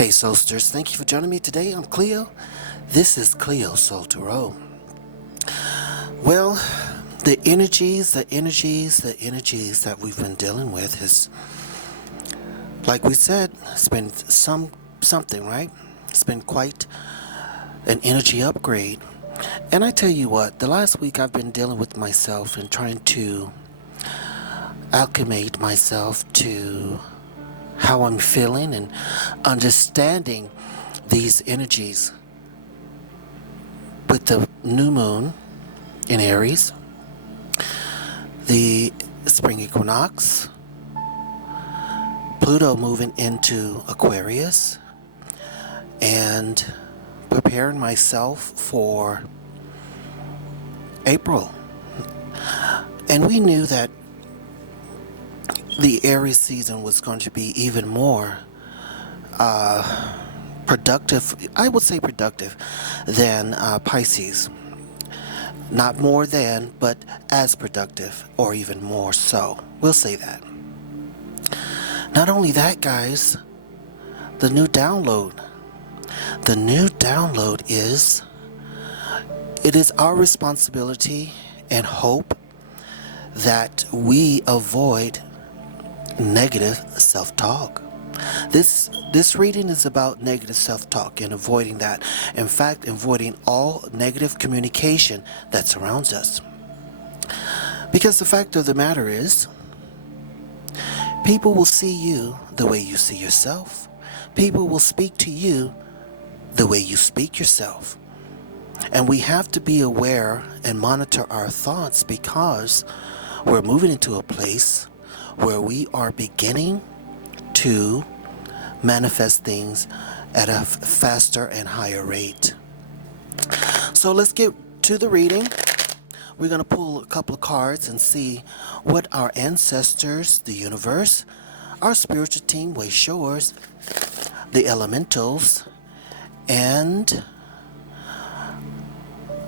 Hey Soulsters, thank you for joining me today. I'm Cleo. This is Cleo Soul to Roll. Well, the energies that we've been dealing with is, like we said, it's been something, right? It's been quite an energy upgrade. And I tell you what, the last week I've been dealing with myself and trying to acclimate myself to how I'm feeling and understanding these energies with the new moon in Aries, the spring equinox, Pluto moving into Aquarius, and preparing myself for April. And we knew that the Aries season was going to be even more productive, I would say productive, than Pisces. Not more than, but as productive, or even more so. We'll say that. Not only that, guys, the new download. The new download is, it is our responsibility and hope that we avoid negative self-talk. This reading is about negative self-talk and avoiding that. In fact, avoiding all negative communication that surrounds us. Because the fact of the matter is, people will see you the way you see yourself. People will speak to you the way you speak yourself. And we have to be aware and monitor our thoughts, because we're moving into a place where we are beginning to manifest things at a faster and higher rate. So let's get to the reading. We're going to pull a couple of cards and see what our ancestors, the universe, our spiritual team, way showers, the elementals, and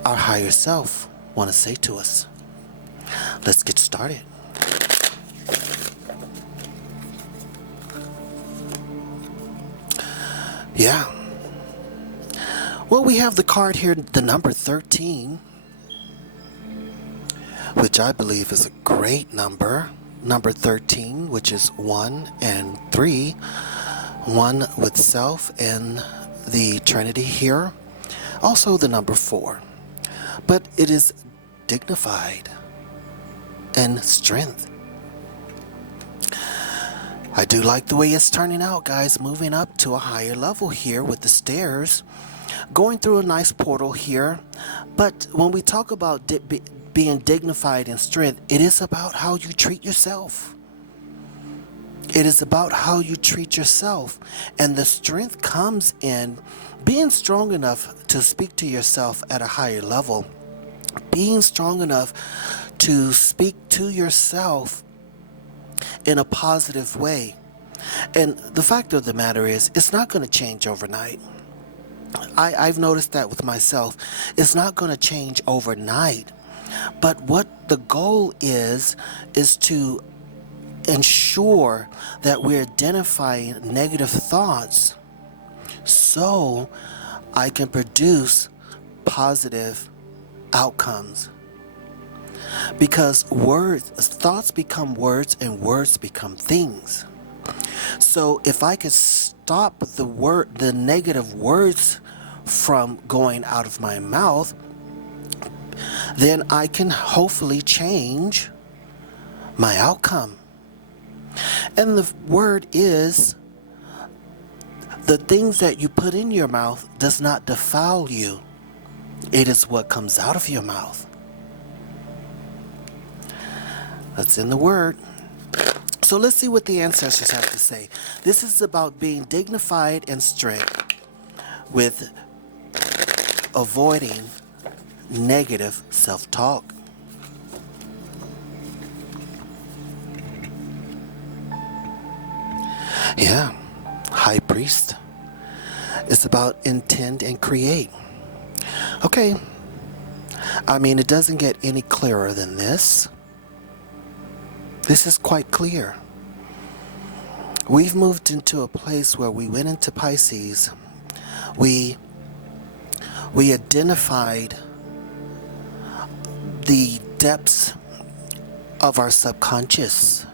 our higher self want to say to us. Let's get started. Yeah. Well, we have the card here, the number 13, which I believe is a great number. Number 13, which is 1 and 3. 1 with self and the Trinity here. Also the number 4. But it is dignified and strength. I do like the way it's turning out, guys. Moving up to a higher level here with the stairs. Going through a nice portal here. But when we talk about being dignified and strength, it is about how you treat yourself. It is about how you treat yourself. And the strength comes in being strong enough to speak to yourself at a higher level. Being strong enough to speak to yourself in a positive way. And the fact of the matter is, it's not going to change overnight. I've noticed that with myself. It's not going to change overnight. But what the goal is to ensure that we're identifying negative thoughts so I can produce positive outcomes. Because thoughts become words, and words become things. So if I could stop the negative words from going out of my mouth, then I can hopefully change my outcome. And the word is, the things that you put in your mouth does not defile you. It is what comes out of your mouth. That's in the word. So let's see what the ancestors have to say. This is about being dignified and strength with avoiding negative self-talk. Yeah, High Priest. It's about intend and create. Okay. I mean, it doesn't get any clearer than this. This is quite clear. We've moved into a place where we went into Pisces. We identified the depths of our subconscious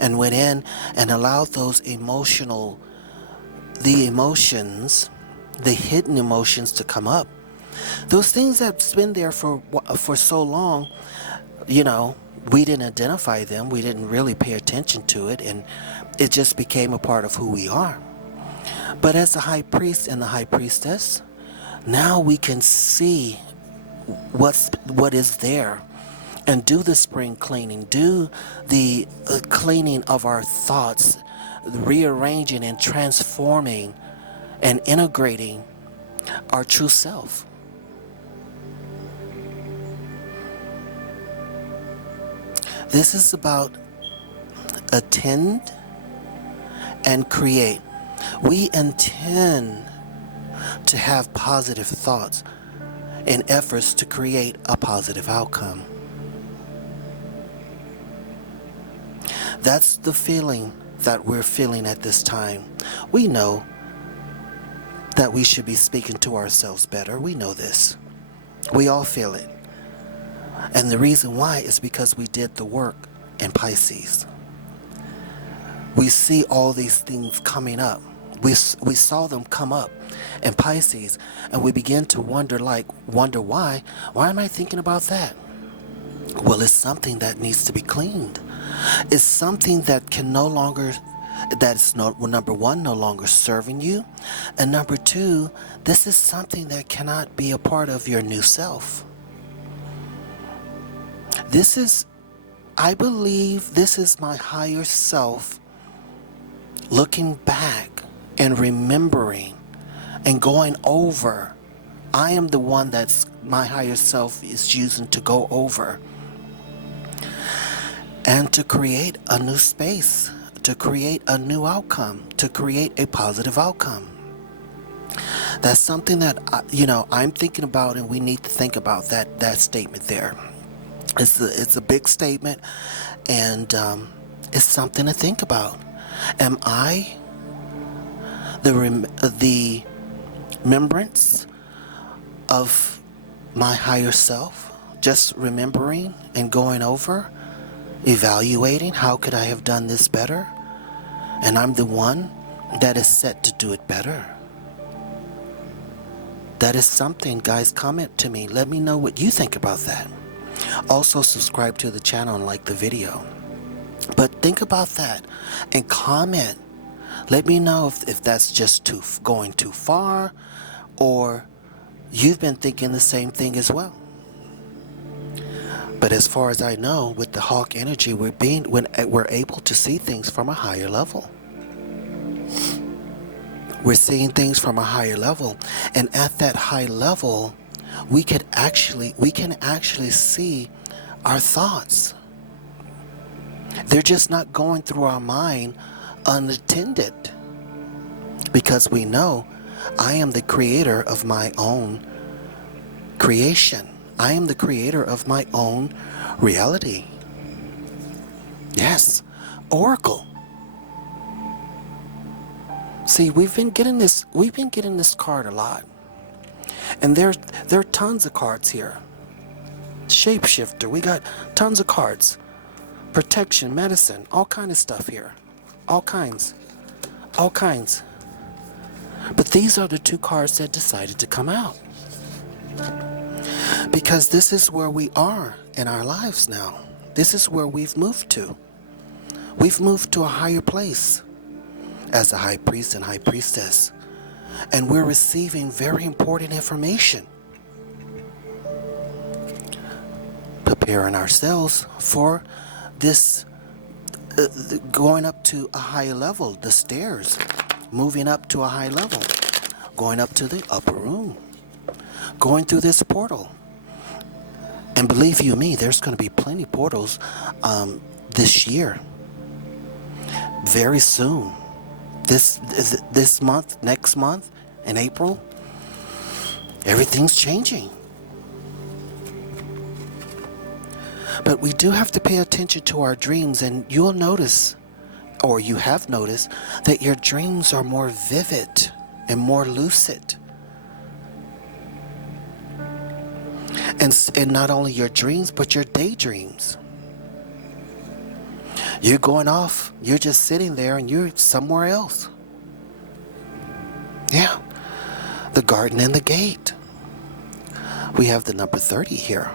and went in and allowed the emotions, the hidden emotions to come up. Those things that's been there for so long, you know, we didn't identify them. We didn't really pay attention to it, and it just became a part of who we are. But as the high priest and the high priestess, now we can see what is there and do the spring cleaning, do the cleaning of our thoughts, rearranging and transforming and integrating our true self. This is about attend and create. We intend to have positive thoughts in efforts to create a positive outcome. That's the feeling that we're feeling at this time. We know that we should be speaking to ourselves better. We know this. We all feel it. And the reason why is because we did the work in Pisces. We see all these things coming up. We saw them come up in Pisces, and we begin to wonder why. Why am I thinking about that? Well, it's something that needs to be cleaned. It's something that can no longer, that's number one, no longer serving you. And number two, this is something that cannot be a part of your new self. I believe this is my higher self looking back and remembering and going over. I am the one that's my higher self is using to go over and to create a new space, to create a new outcome, to create a positive outcome. That's something that, I'm thinking about, and we need to think about that statement there. It's a big statement, and it's something to think about. Am I the remembrance of my higher self, just remembering and going over, evaluating how could I have done this better? And I'm the one that is set to do it better. That is something, guys. Comment to me. Let me know what you think about that. Also, subscribe to the channel and like the video. But think about that and comment. Let me know if that's just going too far, or you've been thinking the same thing as well. But as far as I know, with the Hawk energy, we're able to see things from a higher level. We're seeing things from a higher level, and at that high level, we can actually see our thoughts. They're just not going through our mind unattended, because we know I am the creator of my own creation. I am the creator of my own reality. Yes, Oracle. See, we've been getting this card a lot. And there are tons of cards here. Shapeshifter, we got tons of cards. Protection, medicine, all kind of stuff here. All kinds. But these are the two cards that decided to come out. Because this is where we are in our lives now. This is where we've moved to. We've moved to a higher place as a high priest and high priestess. And we're receiving very important information. Preparing ourselves for this going up to a higher level, the stairs, moving up to a high level, going up to the upper room, going through this portal. And believe you me, there's going to be plenty of portals this year. Very soon. This month, next month, in April, everything's changing. But we do have to pay attention to our dreams, and you'll notice or you have noticed that your dreams are more vivid and more lucid. And not only your dreams, but your daydreams. You're going off, you're just sitting there and you're somewhere else. Yeah, the garden and the gate. We have the number 30 here.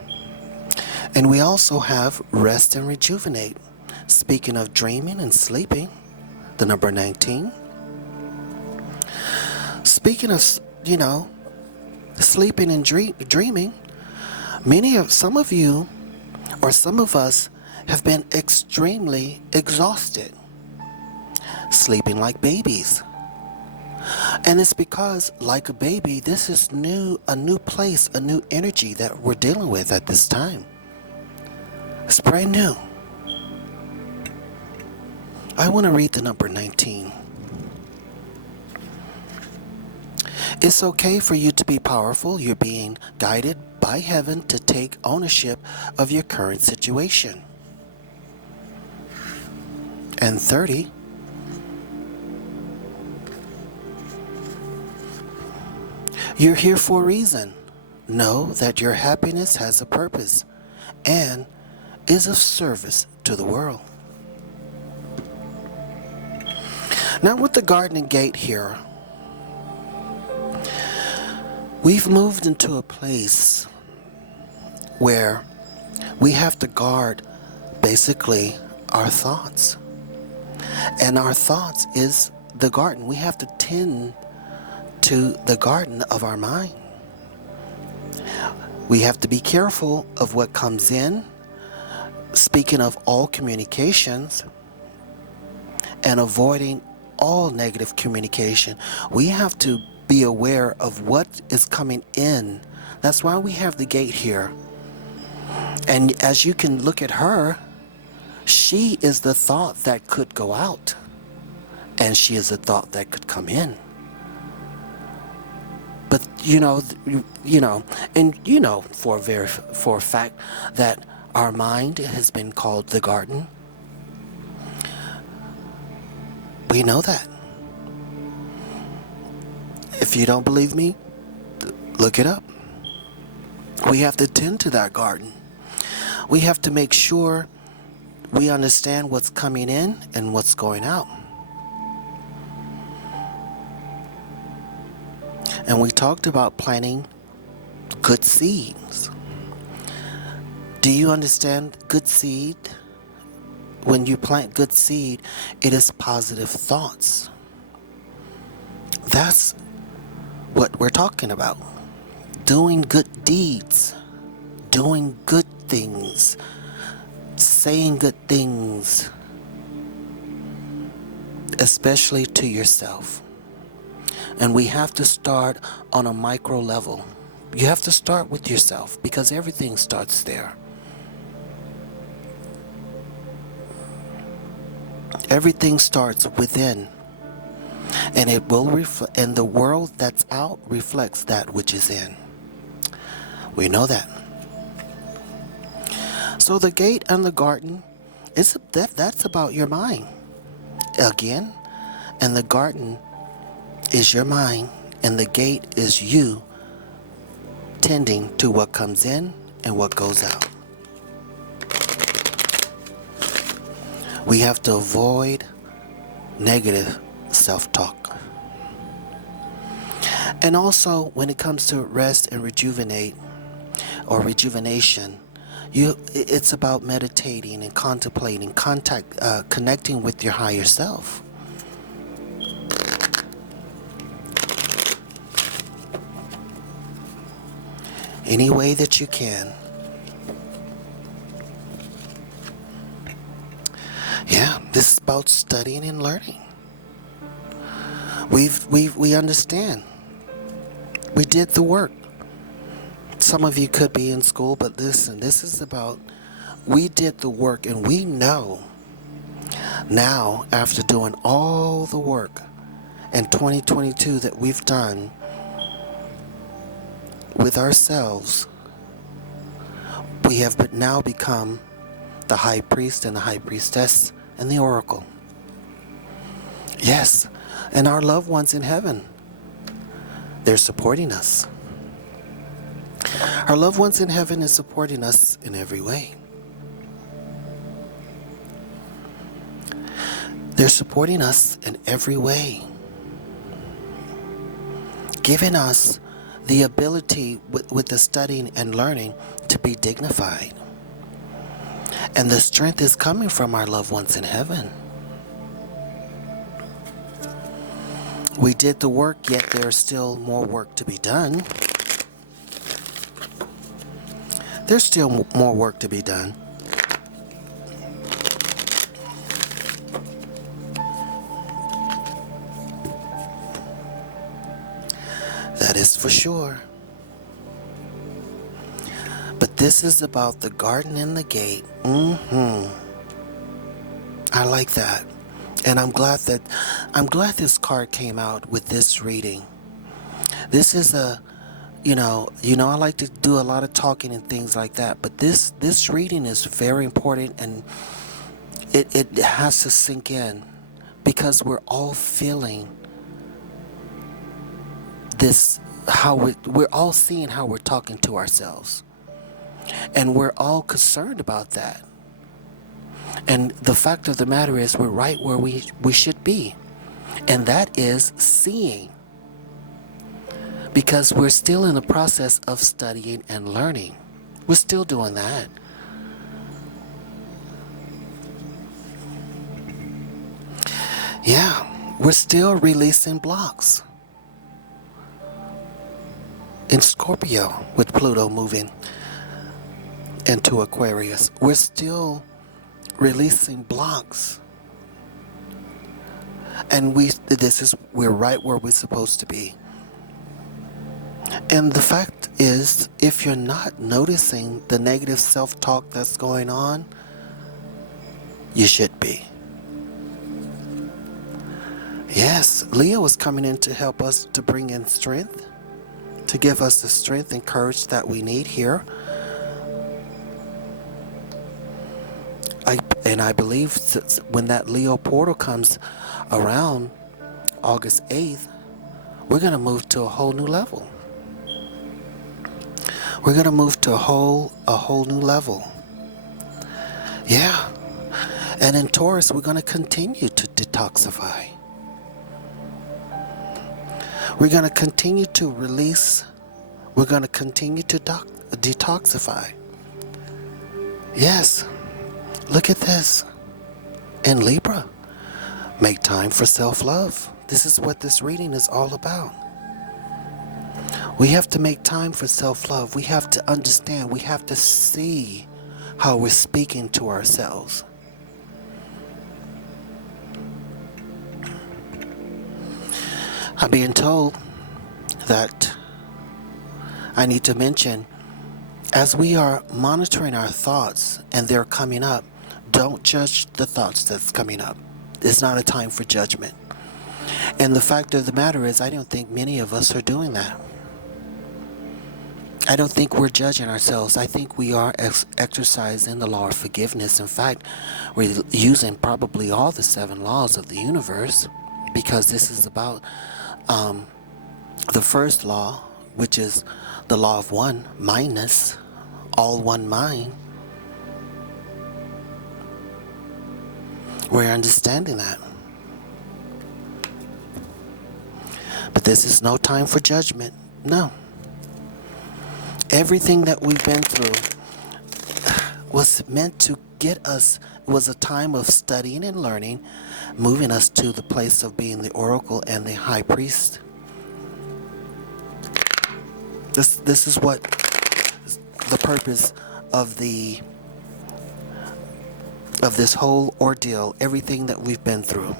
And we also have rest and rejuvenate. Speaking of dreaming and sleeping, the number 19. Speaking of, sleeping and dreaming, some of you or some of us have been extremely exhausted, sleeping like babies. And it's because, like a baby, this is a new place, a new energy that we're dealing with at this time. It's brand new. I want to read the number 19. It's okay for you to be powerful. You're being guided by heaven to take ownership of your current situation. And 30. You're here for a reason. Know that your happiness has a purpose and is of service to the world. Now with the garden and gate here, we've moved into a place where we have to guard basically our thoughts. And our thoughts is the garden. We have to tend to the garden of our mind. We have to be careful of what comes in. Speaking of all communications and avoiding all negative communication, we have to be aware of what is coming in. That's why we have the gate here. And as you can look at her, she is the thought that could go out, and she is a thought that could come in. But for a fact that our mind has been called the garden. We know that. If you don't believe me, look it up. We have to tend to that garden. We have to make sure we understand what's coming in and what's going out. And we talked about planting good seeds. Do you understand good seed? When you plant good seed, it is positive thoughts. That's what we're talking about. Doing good deeds, doing good things, saying good things, especially to yourself. And we have to start on a micro level. You have to start with yourself because everything starts there. Everything starts within. And it will and the world that's out reflects that which is in. We know that. So the gate and the garden, that's about your mind. Again, and the garden is your mind, and the gate is you tending to what comes in and what goes out. We have to avoid negative self-talk. And also, when it comes to rest and rejuvenate or rejuvenation, it's about meditating and contemplating, connecting with your higher self. Any way that you can. Yeah, this is about studying and learning. We understand. We did the work. Some of you could be in school, but listen, this is about, we did the work, and we know now, after doing all the work in 2022 that we've done with ourselves, we have now become the high priest and the high priestess and the oracle. Yes, and our loved ones in heaven, they're supporting us. Our loved ones in heaven is supporting us in every way. They're supporting us in every way, giving us the ability with the studying and learning to be dignified. And the strength is coming from our loved ones in heaven. We did the work, yet there's still more work to be done. There's still more work to be done. That is for sure. But this is about the garden and the gate. I like that. And I'm glad this card came out with this reading. This is I like to do a lot of talking and things like that, but this reading is very important, and it has to sink in, because we're all feeling this, how we're all seeing how we're talking to ourselves, and we're all concerned about that. And the fact of the matter is, we're right where we should be, and that is seeing, because we're still in the process of studying and learning. We're still doing that. Yeah, we're still releasing blocks. In Scorpio, with Pluto moving into Aquarius, we're still releasing blocks. And we're right where we're supposed to be. And the fact is, if you're not noticing the negative self-talk that's going on, you should be. Yes, Leo is coming in to help us, to bring in strength, to give us the strength and courage that we need here. I believe when that Leo portal comes around August 8th, we're going to move to a whole new level. We're going to move to a whole new level. Yeah. And in Taurus, we're going to continue to detoxify. We're going to continue to release. We're going to continue to detoxify. Yes. Look at this. In Libra, make time for self-love. This is what this reading is all about. We have to make time for self-love. We have to understand. We have to see how we're speaking to ourselves. I'm being told that I need to mention, as we are monitoring our thoughts and they're coming up, don't judge the thoughts that's coming up. It's not a time for judgment. And the fact of the matter is, I don't think many of us are doing that. I don't think we're judging ourselves. I think we are exercising the law of forgiveness. In fact, we're using probably all the 7 laws of the universe, because this is about the first law, which is the law of one, mindness, all one mind. We're understanding that. But this is no time for judgment. No. Everything that we've been through was meant to get us, was a time of studying and learning, moving us to the place of being the oracle and the high priest. This is what the purpose of this whole ordeal, everything that we've been through.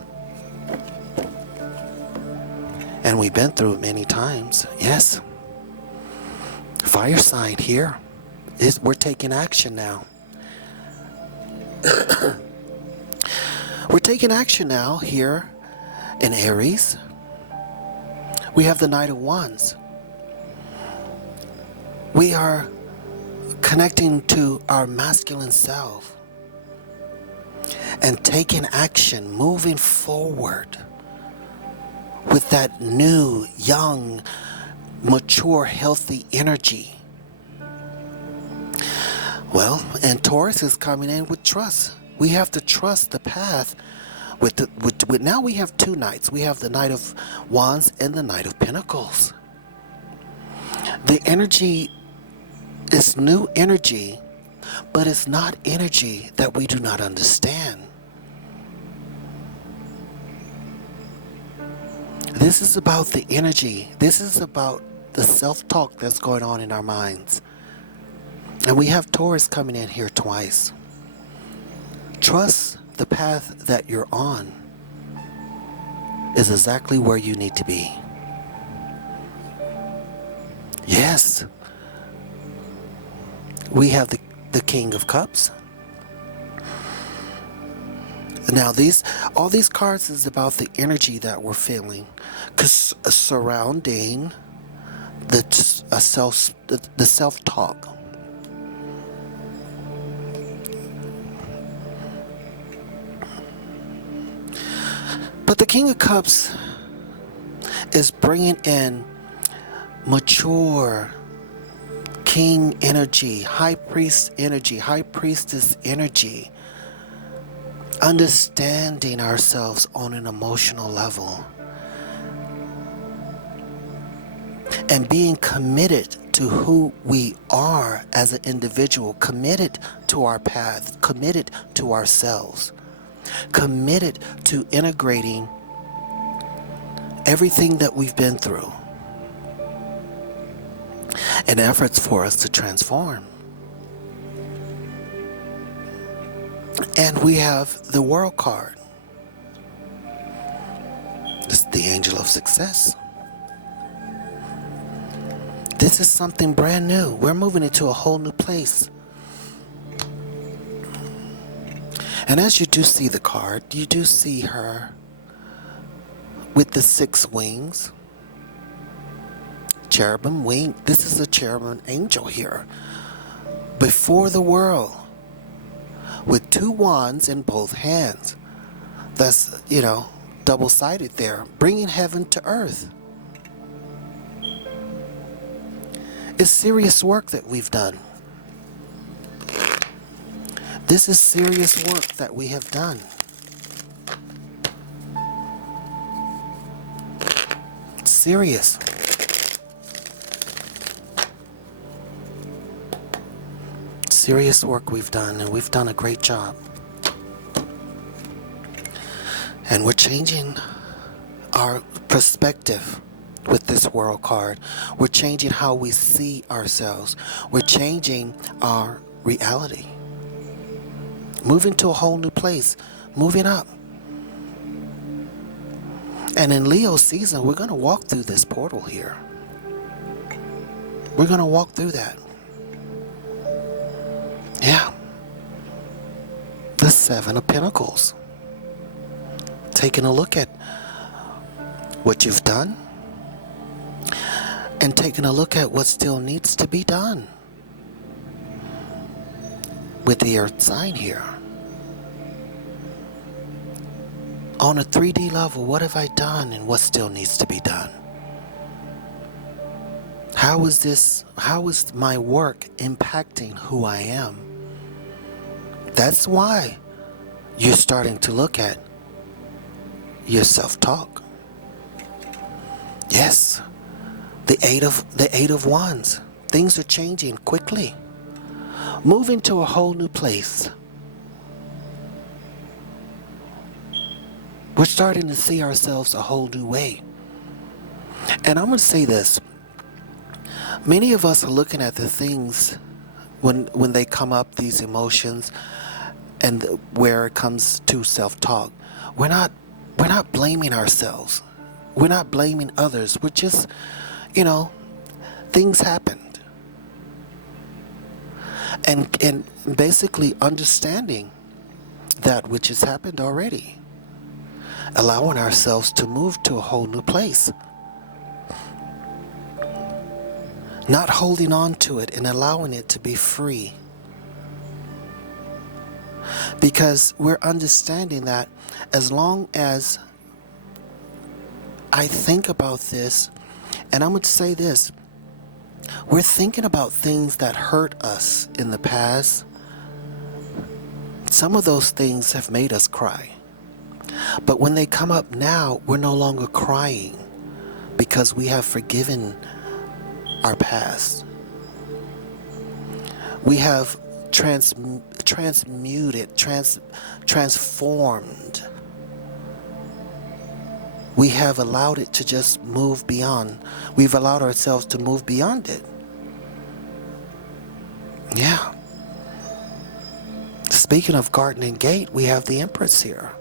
And we've been through it many times. Yes. Fire sign here. We're taking action now. We're taking action now here in Aries. We have the Knight of Wands. We are connecting to our masculine self and taking action, moving forward with that new, young, mature, healthy energy. Well, and Taurus is coming in with trust. We have to trust the path. With now we have two knights. We have the Knight of Wands and the Knight of Pentacles. The energy is new energy, but it's not energy that we do not understand. This is about the energy. This is about the self-talk that's going on in our minds. And we have Taurus coming in here twice. Trust the path that you're on is exactly where you need to be. Yes. We have the King of Cups. Now all these cards is about the energy that we're feeling, because surrounding the self-talk. But the King of Cups is bringing in mature king energy, high priest energy, high priestess energy, understanding ourselves on an emotional level, and being committed to who we are as an individual, committed to our path, committed to ourselves, committed to integrating everything that we've been through in efforts for us to transform. And we have the World card. It's the Angel of Success. This is something brand new. We're moving into a whole new place. And as you do see the card, you do see her with the 6 wings. Cherubim wing. This is a cherubim angel here. Before the world. With 2 wands in both hands. That's, double-sided there. Bringing heaven to earth. It's serious work that we've done. This is serious work that we have done. Serious. Serious work we've done, and we've done a great job. And we're changing our perspective with this World card. We're changing how we see ourselves. We're changing our reality. Moving to a whole new place. Moving up. And in Leo season, we're going to walk through this portal here. We're going to walk through that. Yeah. The 7 of Pentacles. Taking a look at what you've done. And taking a look at what still needs to be done. With the Earth sign here. On a 3D level, what have I done and what still needs to be done? How is my work impacting who I am? That's why you're starting to look at your self-talk. Yes, the eight of Wands. Things are changing quickly. Moving to a whole new place. We're starting to see ourselves a whole new way. And I'm going to say this. Many of us are looking at the things when they come up, these emotions, and where it comes to self-talk. We're not blaming ourselves. We're not blaming others. We're just, things happened. And basically understanding that which has happened already. Allowing ourselves to move to a whole new place. Not holding on to it and allowing it to be free. Because we're understanding that as long as I think about this, and I'm going to say this. We're thinking about things that hurt us in the past. Some of those things have made us cry. But when they come up now, we're no longer crying because we have forgiven our past. We have transformed. We have allowed it to just move beyond. We've allowed ourselves to move beyond it. Yeah. Speaking of garden and gate, we have the Empress here.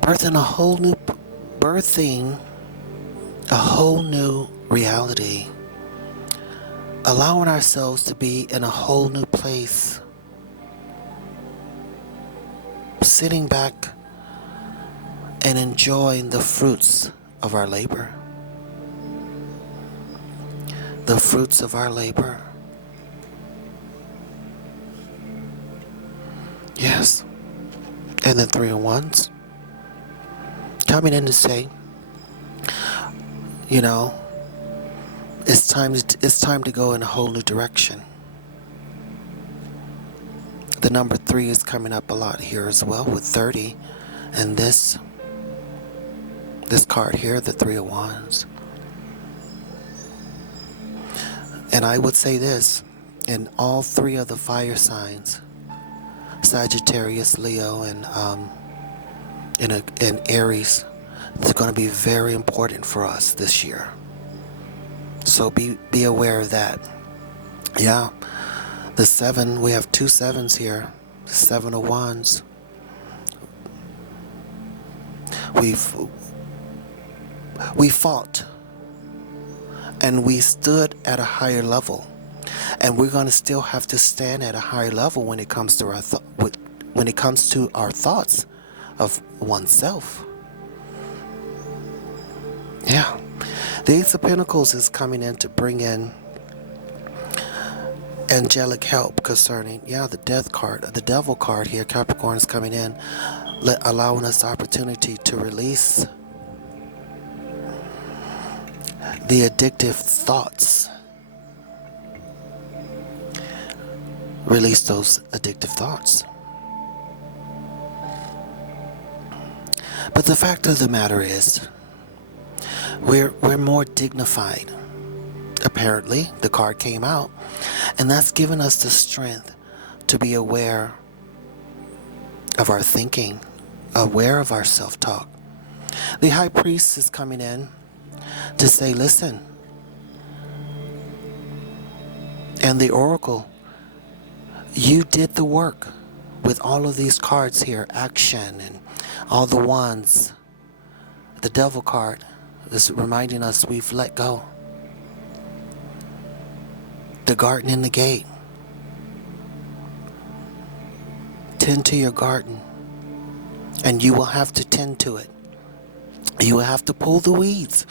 Birthing a whole new reality. Allowing ourselves to be in a whole new place. Sitting back and enjoying the fruits of our labor. The fruits of our labor. Yes. And the 3 of Wands coming in to say, you know, it's time to go in a whole new direction. The number 3 is coming up a lot here as well with 30, and this card here, the 3 of Wands. And I would say this, in all 3 of the fire signs, Sagittarius, Leo, and Aries, it's going to be very important for us this year. So be aware of that. Yeah. The 7, we have 2 7s here. 7 of Wands. We fought. And we stood at a higher level. And we're going to still have to stand at a higher level when it comes to our thoughts of oneself. Yeah. The Ace of Pentacles is coming in to bring in angelic help concerning, the death card, the devil card here. Capricorn is coming in, allowing us the opportunity to release the addictive thoughts. Release those addictive thoughts. But the fact of the matter is, we're more dignified. Apparently, the card came out, and that's given us the strength to be aware of our thinking, aware of our self-talk. The High Priest is coming in to say, listen, and the Oracle, you did the work with all of these cards here, action and all the wands. The Devil card is reminding us we've let go. The garden and the gate. Tend to your garden, and you will have to tend to it. You will have to pull the weeds,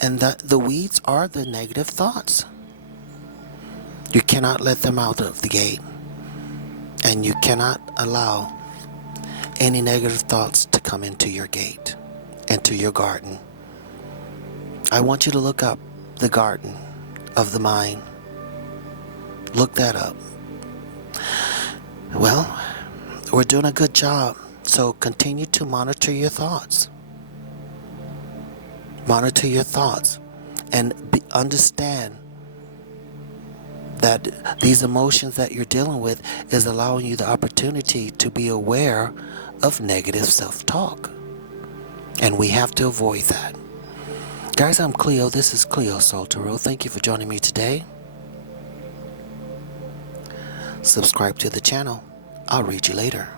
and the weeds are the negative thoughts. You cannot let them out of the gate, and you cannot allow any negative thoughts to come into your gate, into your garden. I want you to look up the garden of the mind. Look that up. Well, we're doing a good job, so continue to monitor your thoughts. Monitor your thoughts and understand that these emotions that you're dealing with is allowing you the opportunity to be aware of negative self-talk. And we have to avoid that. Guys, I'm Cleo. This is Cleo Soul Tarot. Thank you for joining me today. Subscribe to the channel. I'll read you later.